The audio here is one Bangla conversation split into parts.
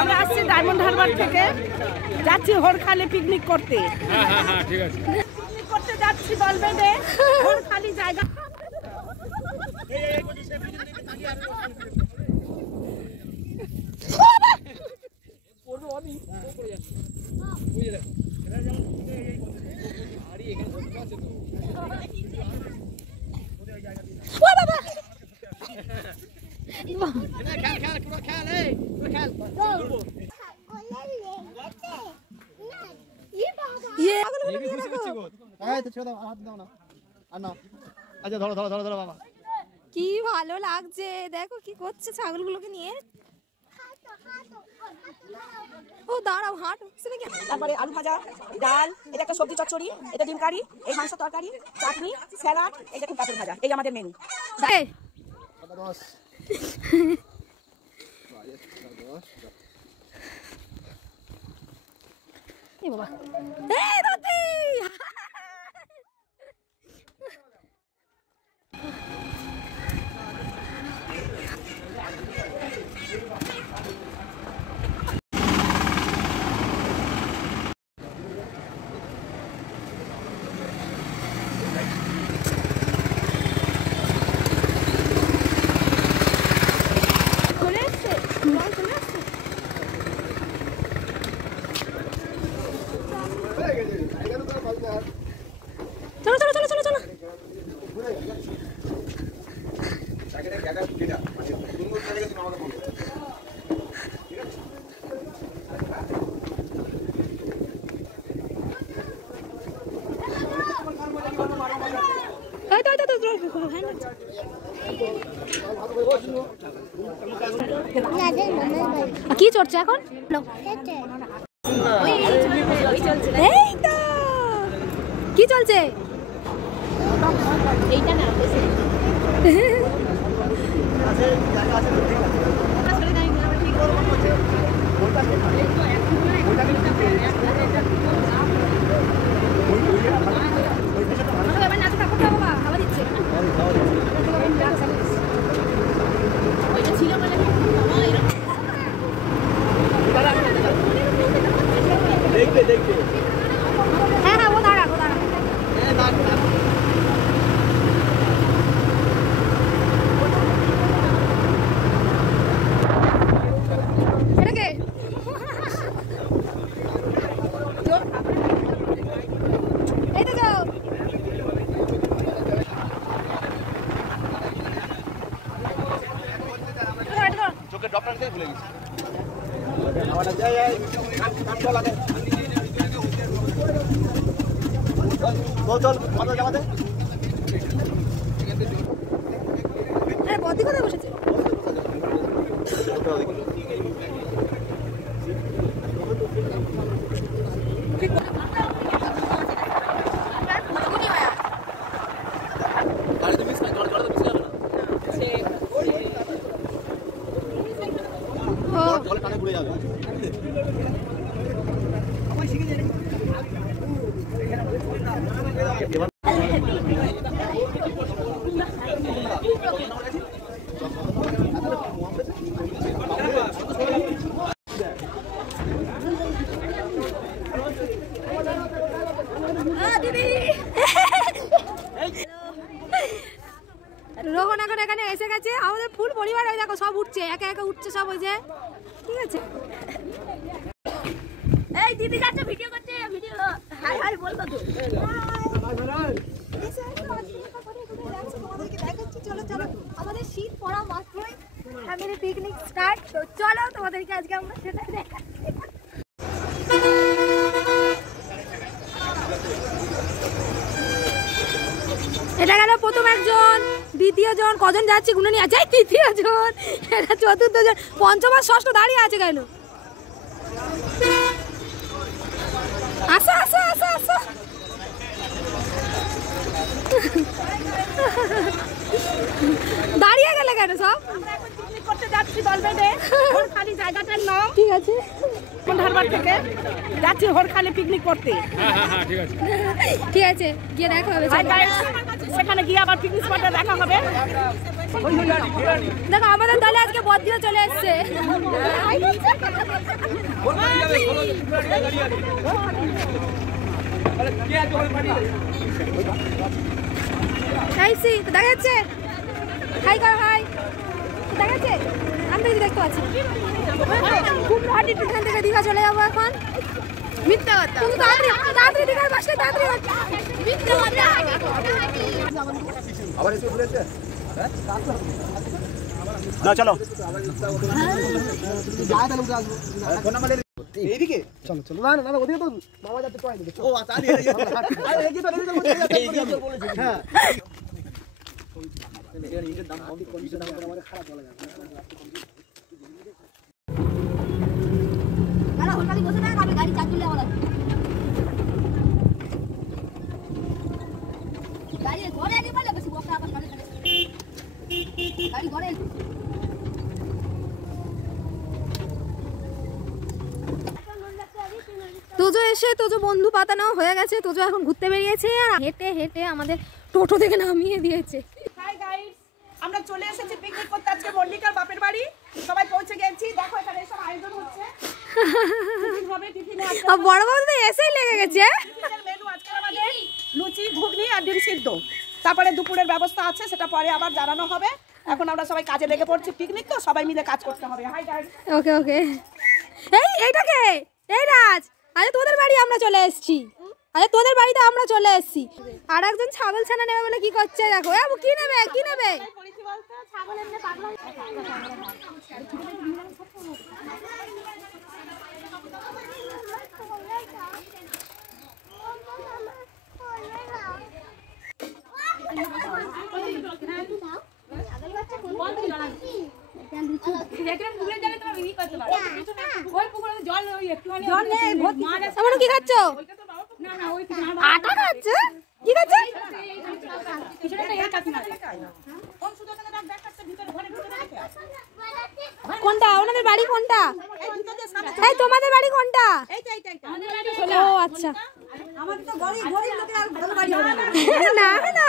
আমরা আসছি ডায়মন্ড হারবার থেকে, যাচ্ছি হরখালি পিকনিক করতে। হ্যাঁ ঠিক আছে, পিকনিক করতে যাচ্ছি দল বেঁধে হরখালি জায়গা। কি ভালো লাগছে, দেখো কি করছে ছাগলগুলোকে নিয়ে। ও দাঁড়াও, হাট। তারপরে আলু ভাজা, ডাল, এটা একটা সবজি চচ্চড়ি, এটা ডিম কারি, এই মাংস তরকারি, চাটনি, স্যালাড, এই দেখুন কাঁচের ভাজা। এই আমাদের মেনু। বাবা চলো চলো চলো চলো চলো। কি চলছে এখন? এই তো কি চলছে? এইটা না হ্যাঁ হ্যাঁ, ও দাঁড়া ও দাঁড়া। এটাকে এই তো যাও। চোখে ডক্টর থেকে ভুলে গেছি। বদি কোথায় বসেছে? রোহন এখন এখানে এসে গেছে, আমাদের ফুল পরিবার। ওই দেখো সব উঠছে, একা একা উঠছে সব। ওই যে ঠিক আছে, এই দিদি যাচ্ছে ভিডিও করছে, ভিডিও হাই হাই বলতো তো। চলো চলো, আমাদের শীত পড়া মাত্রই ফ্যামিলি পিকনিক স্টার্ট। তো চলো তোমাদেরকে আজকে আমরা সেটা দেখাচ্ছি। এটা গেল প্রথম একজন, দ্বিতীয় জন, কজন যাচ্ছে গুনে নিয়ে আছে, তৃতীয় জন, এটা চতুর্থ জন, পঞ্চম আর ষষ্ঠ দাঁড়িয়ে আছে কেন? আসো আসো আসো আসো। দাঁড়িয়ে গেলে কেন সব? আমরা এখন পিকনিক করতে যাচ্ছি দল বেঁধে হরখালি জায়গাটার নাম। ঠিক আছে, ডায়মন্ড হারবার থেকে যাচ্ছি হরখালি পিকনিক করতে। হ্যাঁ ঠিক আছে, ঠিক আছে, গিয়ে দেখা হবে। সেখানে গিয়ে আবার পিকনিক স্পটে দেখা হবে। দেখো আমাদের দলে আজকে বদ্রিও চলে এসছে। দেখা যাচ্ছে, হাই কর, হাই দেখা যাচ্ছে, আমি দেখতে পাচ্ছি। খুব এখান থেকে দীঘা চলে যাবো এখন। মিথ্যা কথা, তাড়াতাড়ি দীঘার বাসে তাড়াতাড়ি মিথ্যা কথা। আবার এসে ঘুরেছে না, চলো এইদিকে চলো চলো। না না না, ওদিকে তো মামা যাচ্ছে তো আইদিকে। ও আচ্ছা, আরে এই যে তো বলেছে। হ্যাঁ এর ইন্টার দাম কম কন্ডিশন দাম করে আমাদের খারাপ বলা যায় না। ওখানে বসে না, আমি গাড়ি চার্জ করলে আমার গাড়ি ঘরে আনি বলে বেশি বসা আবার গাড়ি ঘরে। তোজো এসে তোজো বন্ধু পাতানো হয়ে গেছে। তোজো এখন ঘুরতে বেরিয়েছে, হেঁটে হেঁটে আমাদের টোটো থেকে নামিয়ে দিয়েছে। হাই গাইস, আমরা চলে এসেছি পিকনিক করতে আজকে মল্লিকার বাপের বাড়ি। সবাই পৌঁছে গেছি, দেখো এখানে সব আয়োজন হচ্ছে। টিফিন হবে, টিফিনে বড় বন্ধু এসেই লেগে গেছে। টিফিনের মেনু আজকে আমাদের লুচি, ঘুগনি আর ডিম সিদ্ধ। তারপরে দুপুরের ব্যবস্থা আছে, সেটা পরে আবার জানানো হবে। এখন আমরা সবাই কাজে লেগে পড়ছি, পিকনিক তো সবাই মিলে কাজ করতে হবে। Hi guys. Okay okay. এইটাকে এই রাজ, আরে তোদের বাড়ি আমরা চলে এসেছি। আরে তোদের বাড়িতে আমরা চলে এসেছি। আর একজন ছাগল ছানা নেবে বলে কি করছে দেখো। কি নেবে, কি নেবে? কি খাচ্ছ? আটা খাচ্ছ? কি খাচ্ছ? কোনটা? ওনাদের বাড়ি কোনটা? এই তোমাদের বাড়ি কোনটা? ও আচ্ছা। না না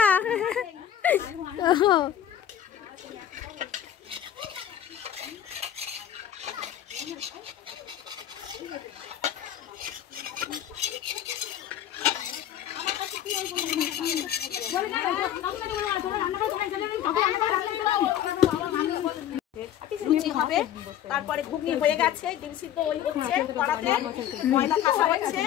লুচি হবে, তারপরে ঘুগনি হয়ে গেছে, ডিম সিদ্ধ ওই হচ্ছে, কড়াতে ময়দা কাঁচা হচ্ছে।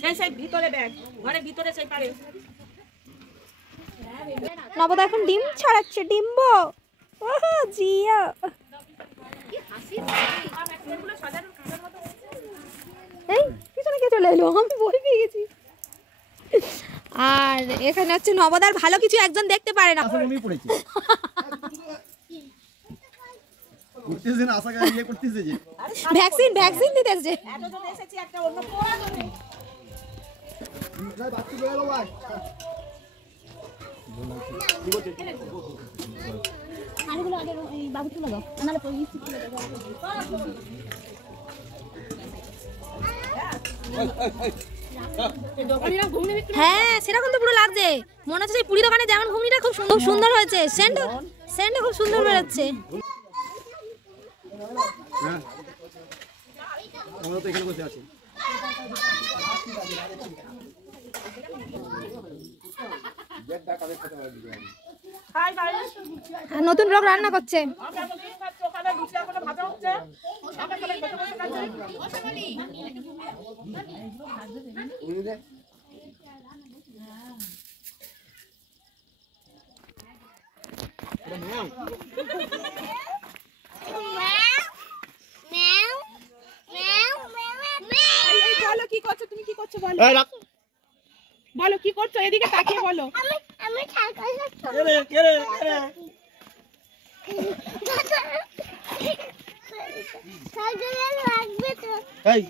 কেন সেই ভিতরে ব্যাগ, ঘরের ভিতরে সেই পারে। নবদা এখন ডিম ছাড়াচ্ছে। ডিম্ব জিয়া এই পিছনে কে চলে এলো? আমি বই পেয়ে গেছি। আর এখানে হচ্ছে নবদার ভালো কিছু একজন দেখতে পারে না। ভ্যাকসিন ভ্যাকসিন দিতে এসেছে। হ্যাঁ সেরকম তো পুরো লাগছে, মনে হচ্ছে পুরি দোকানে যেমন ঘুগনিটা খুব সুন্দর হয়েছে। সেন্ট খুব সুন্দর বেরোচ্ছে। আমরা তো এখানে বসে আছি। নতুন ব্লগ রান্না করছে। বলো কি করছো, তুমি কি করছো বলো, বলো কি করছো, এদিকে তাকিয়ে বলো। আমি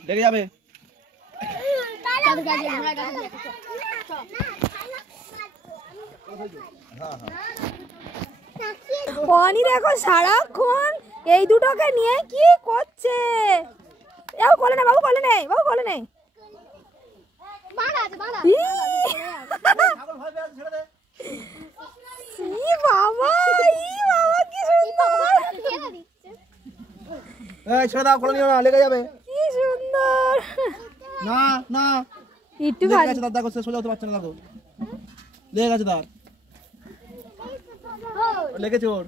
লেগে যাবে। অনি দেখো সারাক্ষণ এই দুটোকে নিয়ে কি করছে। বাবু কোলে নেই, বাবু কোলে নেই, বাবু কোলে নেই। ই বাবা, ই বাবা কি সুন্দর। এই ছেড়ে দাও, কোলে নিও না, লেগে যাবে। কি সুন্দর। না না, একটু লেগে ভালো গেছে দাদা, দেখো সোজা হতে পারছে না, দেখো লেগে গেছে দাদা, লেগেছে ওর।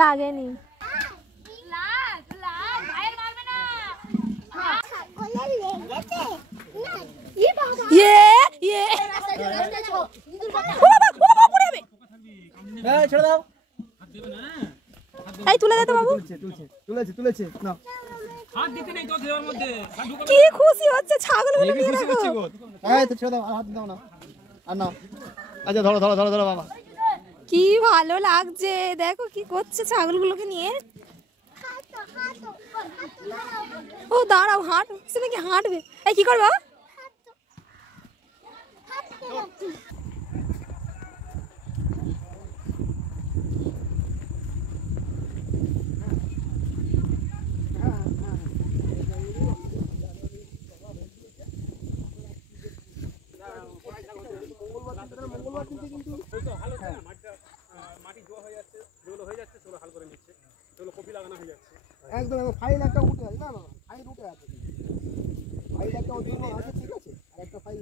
লাগেনি। এই ছেড়ে দাও। এই তুলে দে তো বাবু। তুলেছে না, হাত দিতে নেই তো দেওয়ার মধ্যে কি খুশি হচ্ছে ছাগলগুলো নিয়ে দেখো। এই তো ছেড়ে দাও, আর হাত দাও না, আর না। আচ্ছা ধরো ধরো ধরো ধরো বাবা। কি ভালো লাগছে, দেখো কি করছে ছাগলগুলোকে নিয়ে। ও দাঁড়াও, হাঁটছে নাকি? হাঁটবে। এই কি করবো? মাটি জোয়া হয়ে যাচ্ছে, যেগুলো হয়ে যাচ্ছে সেগুলো হাল করে নিচ্ছে, সেগুলো কপি লাগানো হয়ে যাচ্ছে। একদম ফাইল একটা উঠে আছে, না না ফাইল উঠে আছে, ফাইল একটা ওর জন্য আছে, ঠিক আছে, আর একটা ফাইল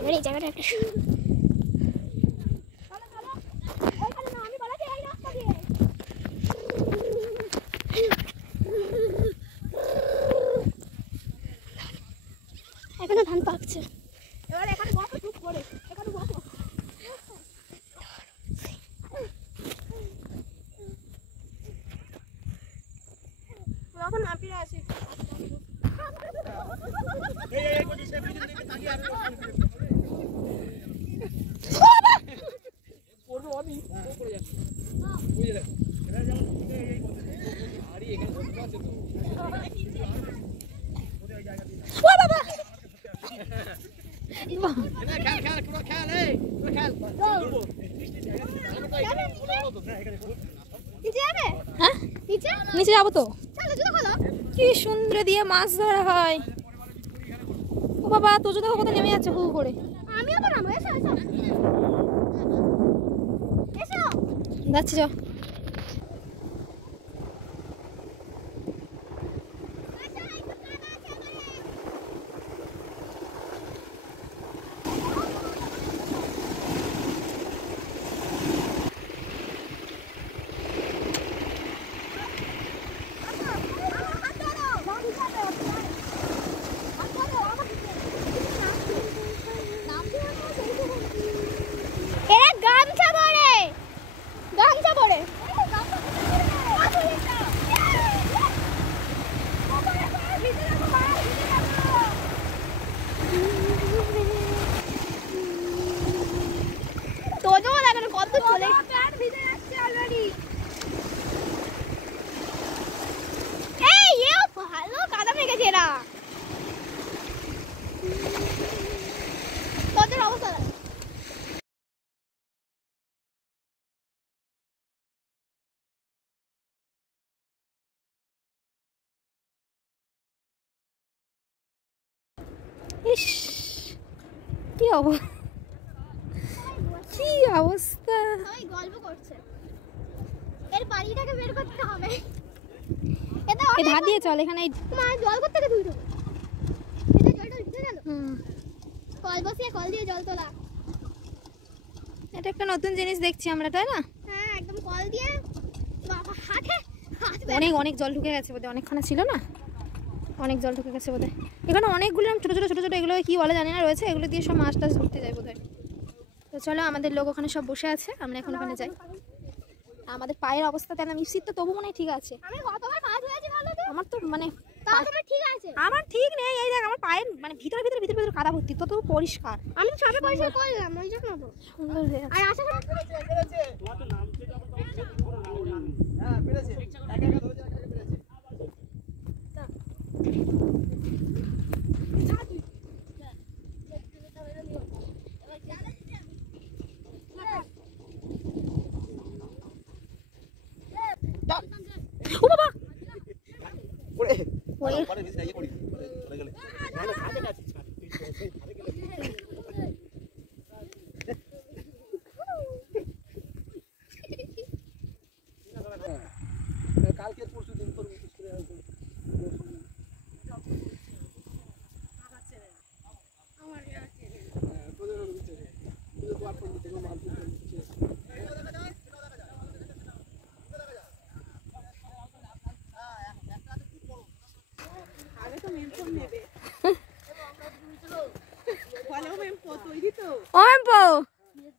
এবার এই জায়গাটা একটা এখানে ধান পাকছে। এবার এখানে বসো, চুপ করে এখানে বসো। এখন না ফিরে আসি। নিচে যাবো তো। কি সুন্দর দিয়ে মাছ ধরা হয়। ও বাবা, তোজো দেখো কোথায় নেমে যাচ্ছে হু করে। আমিও তো নামবো, এসো এসো এসো। যাচ্ছি যাও। ইস, কি অবস্থা। সবাই গল্প করছে, এর বাড়িটাকে বের করতে হবে। এই ধার দিয়ে চল, এখানে মা জল করতে গিয়ে ধুই দেবো। এটা জলটা উঠে গেল। কল বসিয়ে কল দিয়ে জল তোলা। এটা একটা নতুন জিনিস দেখছি আমরা, তাই না? হ্যাঁ, একদম কল দিয়ে বাবা হাতে অনেক অনেক জল ঢুকে গেছে বোধহয়, অনেকখানা ছিল না, অনেক জল ঢুকে গেছে বোধহয়। এখানে অনেকগুলো ছোটো ছোটো ছোটো ছোটো এগুলো কি বলে জানি না রয়েছে, এগুলো দিয়ে সব মাছ টাছ ধরতে যায় বোধহয়। তো চলো, আমাদের লোক ওখানে সব বসে আছে, আমরা এখন ওখানে যাই। আমাদের পায়ের অবস্থা তেমন মিশিত তো তবু মনে হয় ঠিক আছে। আমি কতবার পা ধুয়েছি ভালো তো? আমার তো মানে তাও তোমার ঠিক আছে? আমার ঠিক নেই, এই দেখ আমার পায়ের মানে ভিতরে ভিতরে ভিতরে ভিতরে কাদা ভর্তি, তো তবু পরিষ্কার। আমি তো সবে পরিষ্কার করলাম ওই জন্য তো। সুন্দর হয়ে আছে। আর আশা করি হ্যাঁ পেরেছে, একা একা ধরেছে, একা একা পেরেছে। ও বাবা পড়ে ওরে পড়ে বেশি যাইয়ে পড়ি পড়ে গেলে কালকে পরশু দিন তোর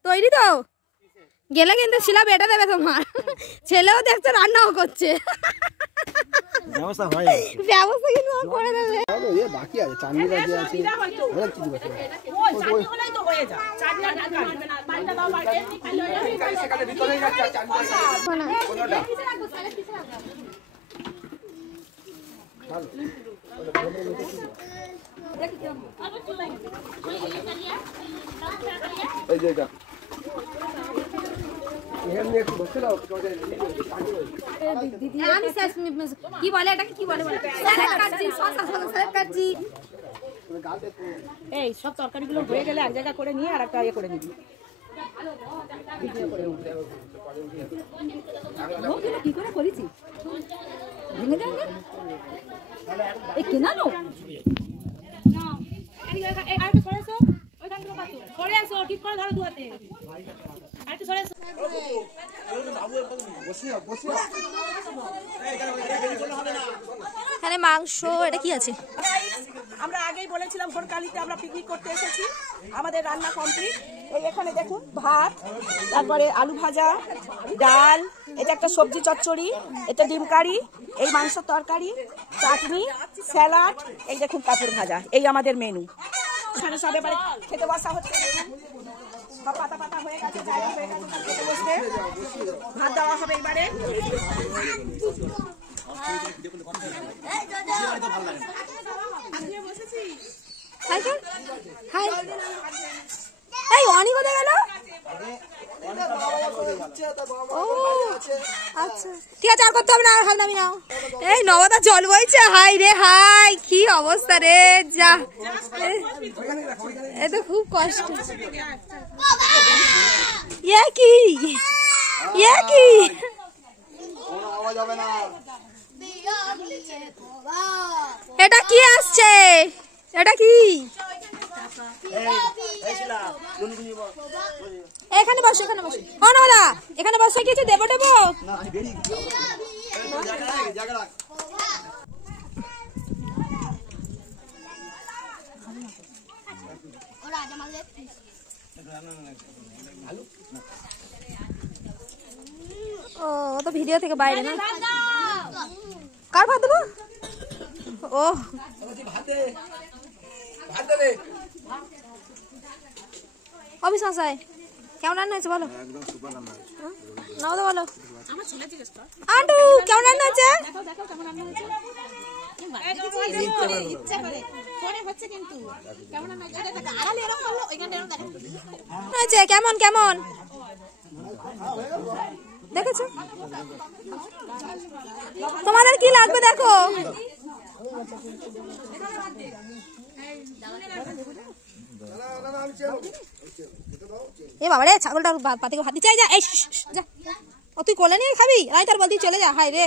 তৈরি তো গেলে কিন্তু শিলা বেটা দেবে তোমার, ছেলেও দেখছে রান্নাও করছে, ব্যবস্থা হয় ব্যবস্থা কিন্তু ও করে দেবে। এ বাকি আছে, চাটনি বাকি আছে, অনেক কিছু বাকি আছে। ওই চাটনি হলেই তো হয়ে যায়। চাটনি আর দরকার বাড়িটা দাও বাড়ি সেখানে ভিতরেই যাচ্ছে চাটনি কোনটা এই যে এটা এখানে একটু বসে দাও, আমি কি বলে এটাকে কি বলে কাচ্ছি। এই সব তরকারিগুলো হয়ে গেলে এক জায়গা করে নিয়ে আর একটা ইয়ে করে নিবি। কি করে করেছি ভেঙে যাবে এই কেনা নো এখানে মাংস, এটা কি আছে? আমরা আগেই বলেছিলাম ভোরকালিতে আমরা পিকনিক করতে এসেছি, আমাদের রান্না কমপ্লিট। এই এখানে দেখুন ভাত, তারপরে আলু ভাজা, ডাল, এটা একটা সবজি চচ্চড়ি, এটা ডিম কারি, এই মাংস তরকারি, চাটনি, স্যালাড, এই দেখুন কাপড় ভাজা, এই আমাদের মেনু। এখানে সব এবারে খেতে বসা হচ্ছে, সব পাতা পাতা হয়ে গেছে, জায়গা হয়ে গেছে, সব খেতে বসবে, ভাত দেওয়া হবে এবারে। এই অনি কোথায় গেল? ও আচ্ছা ঠিক আছে, আর করতে হবে না, আর হাল নামি নাও। এই নবদা জল বইছে, হাই রে হাই, কি অবস্থা রে, যা এ তো খুব কষ্ট। ইয়ে কি ইয়ে কি কোনো আওয়াজ হবে না। এটা কি আসছে, এটা কি? এখানে বসো, এখানে বসো। ও নবদা এখানে বসে কিছু দেবো দেবো? না আমি বেরিয়ে গেছি, জায়গা রাখ। ওরা আজ আমাদের ও তো ভিডিও থেকে বাইরে না, কার ভাত দেবো? ও অবিশ্বাসায় কেমন রান্না হয়েছে বলো? নাও তো বলো। আন্টু কেমন রান্না হয়েছে? কেমন কেমন দেখেছো? তোমাদের কি লাগবে দেখো। এ বাবা রে, ছাগলটা পাতিকে ভাত দিচ্ছে, যা এই যা, ও তুই কোলে নিয়ে খাবি? আমি তার বলতে চলে যা, হাই রে।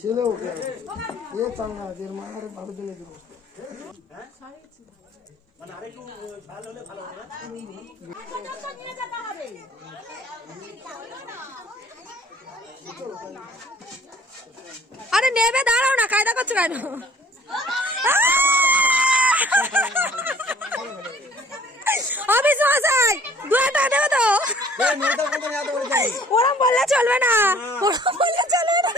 ছেলে ওকে এ চাঙ্গা এর মায়ের ভালো দিলে দিব আরে নেবে, দাঁড়াও না, কায়দা করছো কেন? অফিস মশাই 2000 টাকা দেবে তো? ওরম বললে চলবে না, ওরম বললে চলবে না।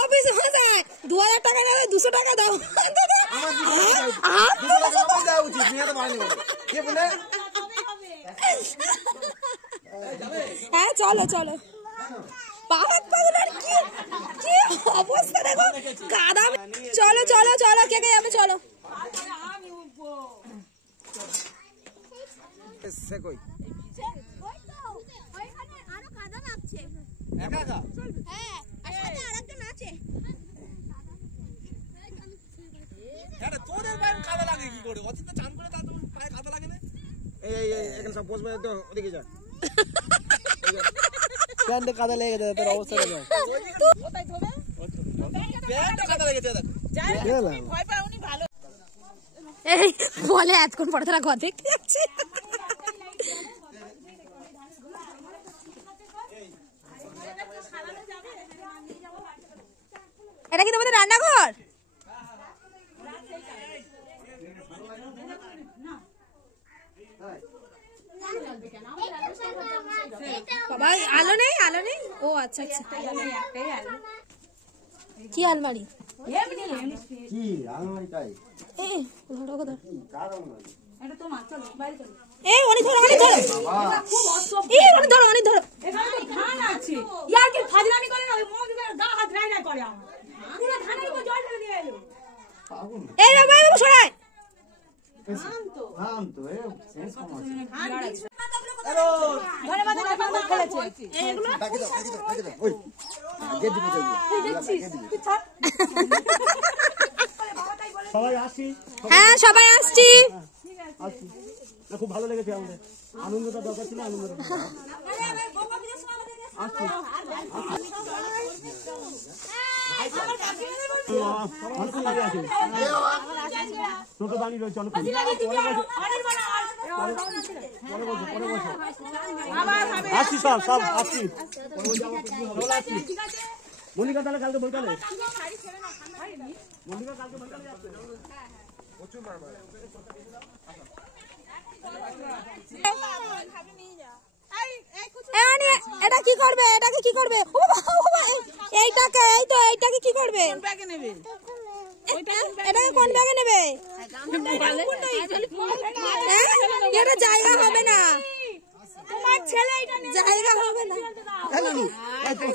অফিস মশাই 2000 টাকা নেবে, 200 টাকা দাও। হ্যাঁ চলো চলো। পাহাড় পাগলের কি কি অবস্থা দেখো, কাদা। চলো চলো চলো, কে কে যাবে চলো। তোদের পায়ে কাদা লাগে কি করে? অতীত চান করে তার পায়ে কাদা লাগে না? এই এখানে সব বসবে তো, ওদিকে যা। প্যান্টে কাদা লেগে যায়, তোর অবস্থা দেখো। প্যান্টে কাদা লেগেছে দেখো। ভয় পাও উনি ভালো। এই বলে এতক্ষণ পরে তারা ঘর দেখতে যাচ্ছে। এটা কি তোমাদের রান্নাঘর? বাবা আলো নেই, আলো নেই। ও আচ্ছা আচ্ছা, কি আলমারি? কি আলমারিটাই এই ধরো ধরো, কার আলমারি? এটা তোমার, চলো বাইরে চলো। এই অনেক ধরো, অনেক ধরো, খুব অসভ্য। এই অনেক ধরো, অনেক ধরো। এখানে তো ধান আছে। ইয়ার কি ফাজলামি করে না, ওই মৌদিদের গা হাত রাই রাই করে আমার। পুরো ধানের উপর জল ঢেলে দিয়ে এলো। এই বাবা, এই বাবা সরাই। নাম তো শেষ কম আছে। ঘরে বাঁধা ধান ফেলেছে। এগুলো বাকি দাও ওই গেট দিবি তো দেখছিস তুই ছাড়। সবাই আসি, হ্যাঁ সবাই আসছি। আসি। না, খুব ভালো লেগেছে আমাদের, আনন্দটা দরকার ছিল, আনন্দটা আসছি। অনেকক্ষণ লাগে আছে, টোটো দাঁড়িয়ে রয়েছে অনেকক্ষণ। আসছি সব সব আসছি। মল্লিকা তাহলে কালকে বৈকালে, মল্লিকা কালকে বৈকালে যাচ্ছে। এটা কি করবে? এটাকে কি করবে? ও বাবা, এইটাকে, এই তো এইটাকে কি করবে? ব্যাগে নেবে। এটাকে কোন ব্যাগে নেবে? এটা জায়গা হবে না, তোমার ছেলে এটা জায়গা হবে না।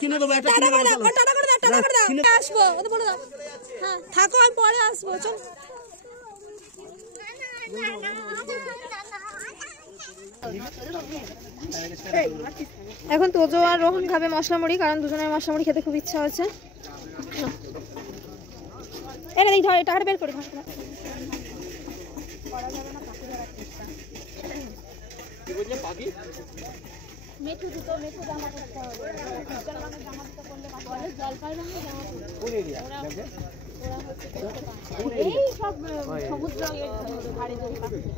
কিনে দেবো একটা, টাটা করে দাও, টাটা করে দাও, টাটা করে দাও। আসবো, ওদের বলে দাও। হ্যাঁ থাকো, আমি পরে আসবো। চল। এখন তোজো আর রোহন খাবে মশলা মুড়ি, কারণ দুজনের মশলা মুড়ি খেতে খুব ইচ্ছা হচ্ছে। এটা দেখ, ধর টাকাটা বের করি। মেঠু দুটো, মেঠু জামা করতে হবে। উজ্জ্বল রঙের জামা দুটো করলে ভালো, জলপাই রঙের জামা করতে হবে। ওরা হচ্ছে করতে পারে। এই সব সবুজ রঙের ধারে যদি পাচ্ছে।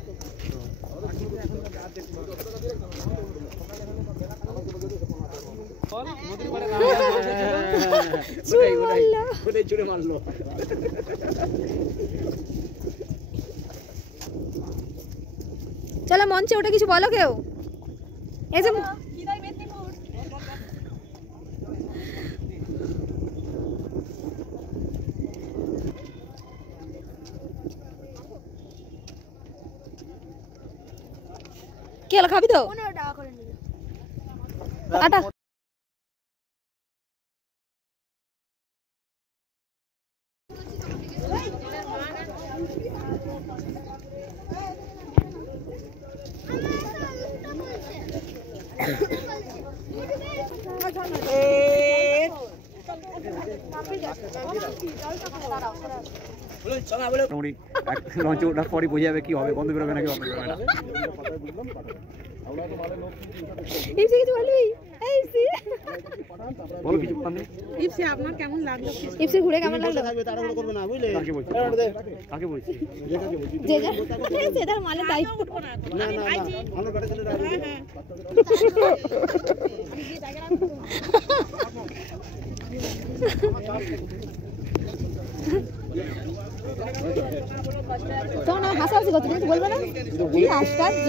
ছুড়ে মারলো। চলো মঞ্চে ওটা কিছু বলো কেউ। এই যে কি হলো, খাবি তো? 15 টাকা করে নিল। আটা লঞ্চে ওঠার পরই বোঝা যাবে কি হবে, বন্ধ বেরোবে নাকি বন্ধ বেরোবে না। এই কিছু বলবি? এই বলো কিছু মানে ইপসি আপনার কেমন লাগলো? ইপসি ঘুরে কেমন লাগলো? থাকবে তাড়াহুড়ো করবে না বুঝলে? কাকে বলছি কাকে বলছি যে যে তার মালের দায়িত্ব। না না না আমরা বেটা ছেলেরা তোমার হাসাহাসি করছো, তুমি বলবে না? কি আশ্চর্য।